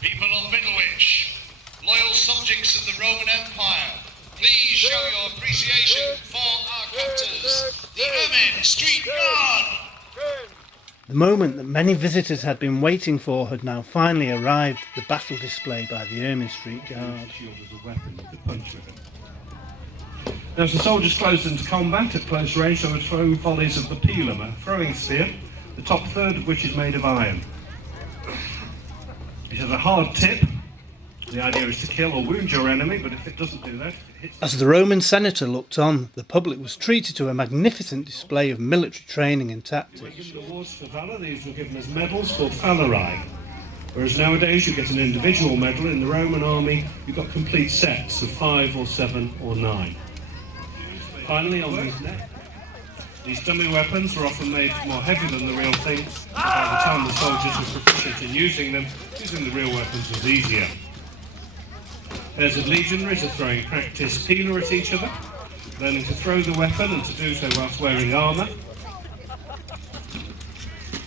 People of Middlewich, loyal subjects of the Roman Empire, please show your appreciation for our captors, the Ermine Street Guard! The moment that many visitors had been waiting for had now finally arrived, the battle display by the Ermine Street Guard. Now, as the soldiers closed into combat at close range, they would throw volleys of the pilum, a throwing spear, the top third of which is made of iron. It has a hard tip. The idea is to kill or wound your enemy, but if it doesn't do that, it hits... As the Roman senator looked on, the public was treated to a magnificent display of military training and tactics. The awards for valour, these were given as medals called phalarai. Whereas nowadays you get an individual medal. In the Roman army, you've got complete sets of 5 or 7 or 9. Finally, on these necks, these dummy weapons were often made more heavy than the real thing. By the time the soldiers were proficient in using them, using the real weapons was easier. Pairs of legionaries are throwing practice pila at each other, learning to throw the weapon and to do so whilst wearing armour.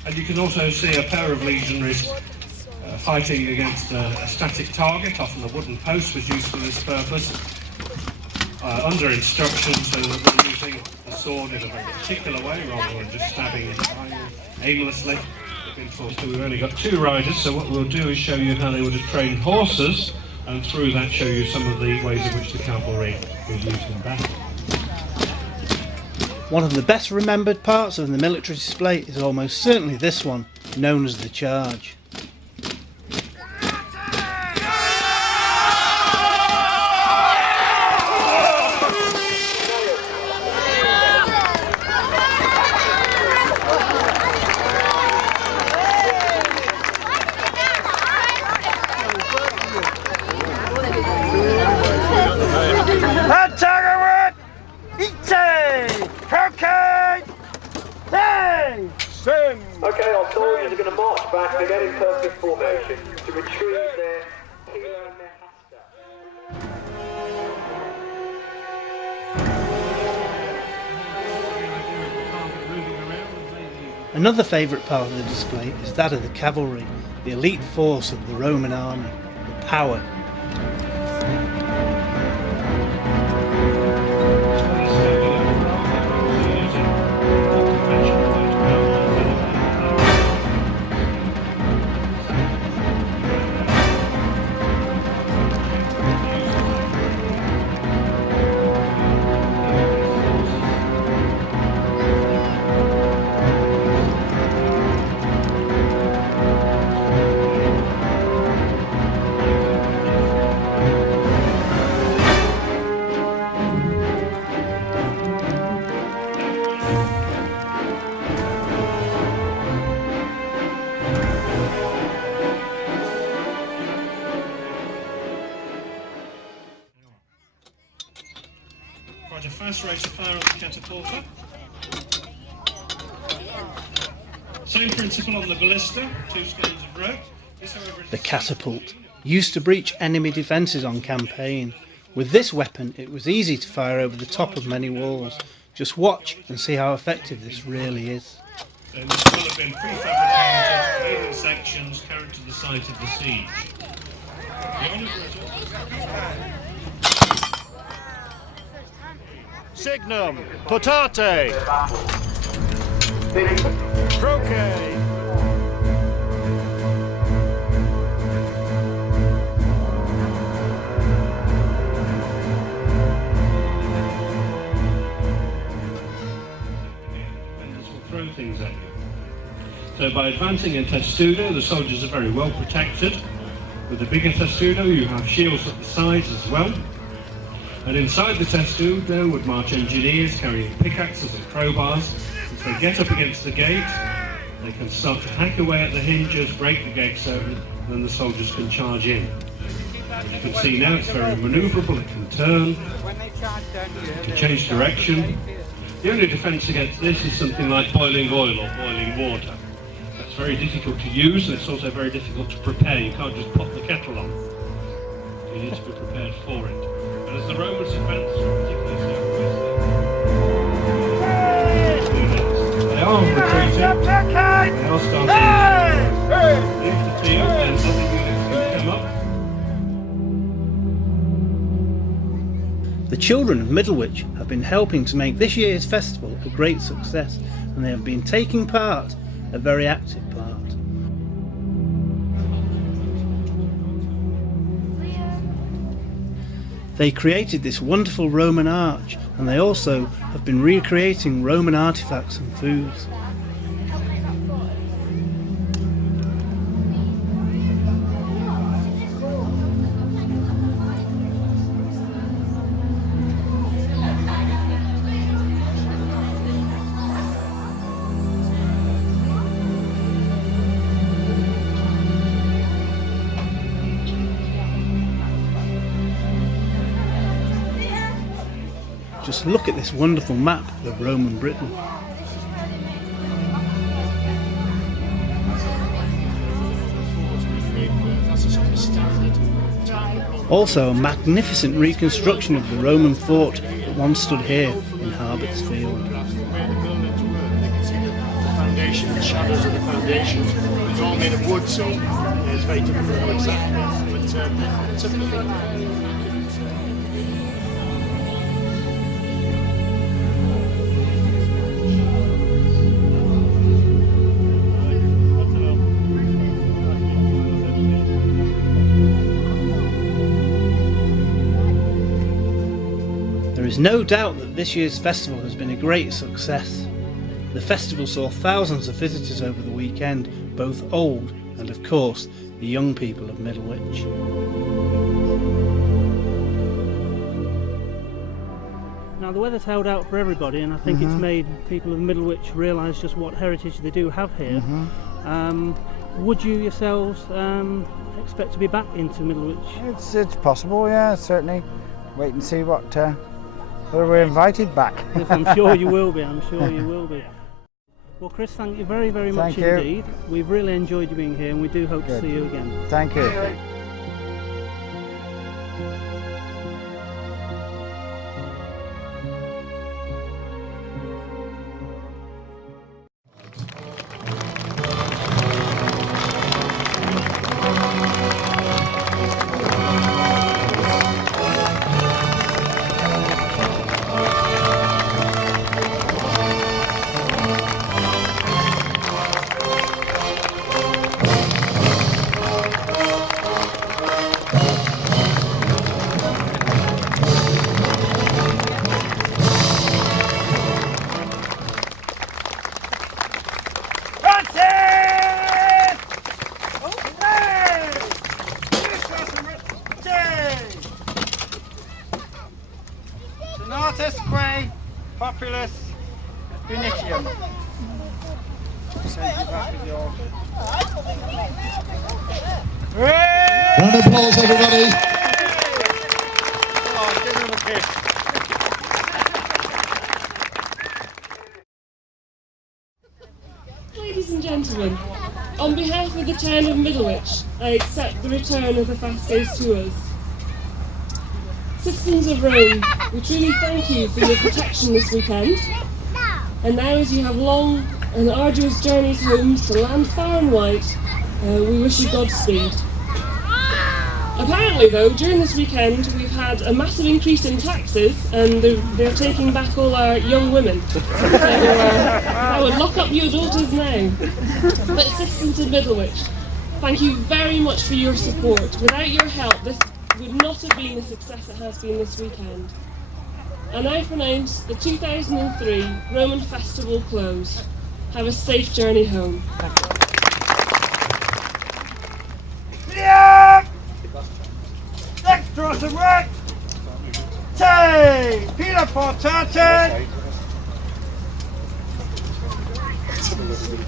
And you can also see a pair of legionaries fighting against a static target. Often a wooden post was used for this purpose, under instruction, so that they're using the sword in a very particular way rather than just stabbing it aimlessly. So we've only got 2 riders, so what we'll do is show you how they would have trained horses, and through that show you some of the ways in which the cavalry was used in battle. One of the best remembered parts of the military display is almost certainly this one, known as the charge. Okay, our soldiers are going to march back and get in perfect formation to retrieve their pila and their hasta. Another favourite part of the display is that of the cavalry, the elite force of the Roman army, the power. Quite a fast rate of fire on the catapulta. Same principle on the ballista, 2 skeins of rope. This, however, The catapult used to breach enemy defences on campaign. With this weapon it was easy to fire over the top of many walls. Just watch and see how effective this really is. So this will have been prefabricated, made in sections, carried to the site of the siege. Signum, potate, croquet. Throw things at you. So by advancing in testudo, the soldiers are very well protected. With the bigger testudo, you have shields at the sides as well. And inside the testudo would march engineers carrying pickaxes and crowbars. As they get up against the gate, they can start to hack away at the hinges, break the gates open, and then the soldiers can charge in. As you can see now, it's very manoeuvrable, it can turn, it can change direction. The only defence against this is something like boiling oil or boiling water. That's very difficult to use, and it's also very difficult to prepare. You can't just pop the kettle on. You need to be prepared for it. And as the Romans advanced, particularly they are retreating, they are starting to leave the field, and other units can come children of Middlewich have been helping to make this year's festival a great success, and they have been taking part, a very active part. They created this wonderful Roman arch, and they also have been recreating Roman artifacts and foods. Just look at this wonderful map of Roman Britain. Also a magnificent reconstruction of the Roman fort that once stood here in Harbert's Field. The foundation, the shadows of the foundation, it's all made of wood, so it's very difficult to know exactly. But it's a There is no doubt that this year's festival has been a great success. The festival saw thousands of visitors over the weekend, both old and of course the young people of Middlewich. Now the weather's held out for everybody, and I think it's made people of Middlewich realise just what heritage they do have here. Would you yourselves expect to be back into Middlewich? It's possible, yeah, certainly. Wait and see what whether we're invited back. I'm sure you will be, I'm sure you will be. Well, Chris, thank you very, very much indeed. We've really enjoyed you being here, and we do hope to see you again. Thank you. Populus Unitium. Send you back with your... Round of applause, everybody. Come on, give them a kiss. Ladies and gentlemen, on behalf of the town of Middlewich, I accept the return of the fast days to us. Citizens of Rome, we truly thank you for your protection this weekend. And now, as you have long and arduous journeys home to land far and wide, we wish you Godspeed. Apparently though, during this weekend we've had a massive increase in taxes, and they're taking back all our young women. So I would lock up your daughters now. But citizens of Middlewich, thank you very much for your support. Without your help, this would not have been the success it has been this weekend. And I pronounce the 2003 Roman Festival closed. Have a safe journey home. Yeah! Extra some work! Tay! Peter Portate!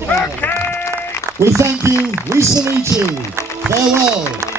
Okay! We thank you, we salute you. Farewell.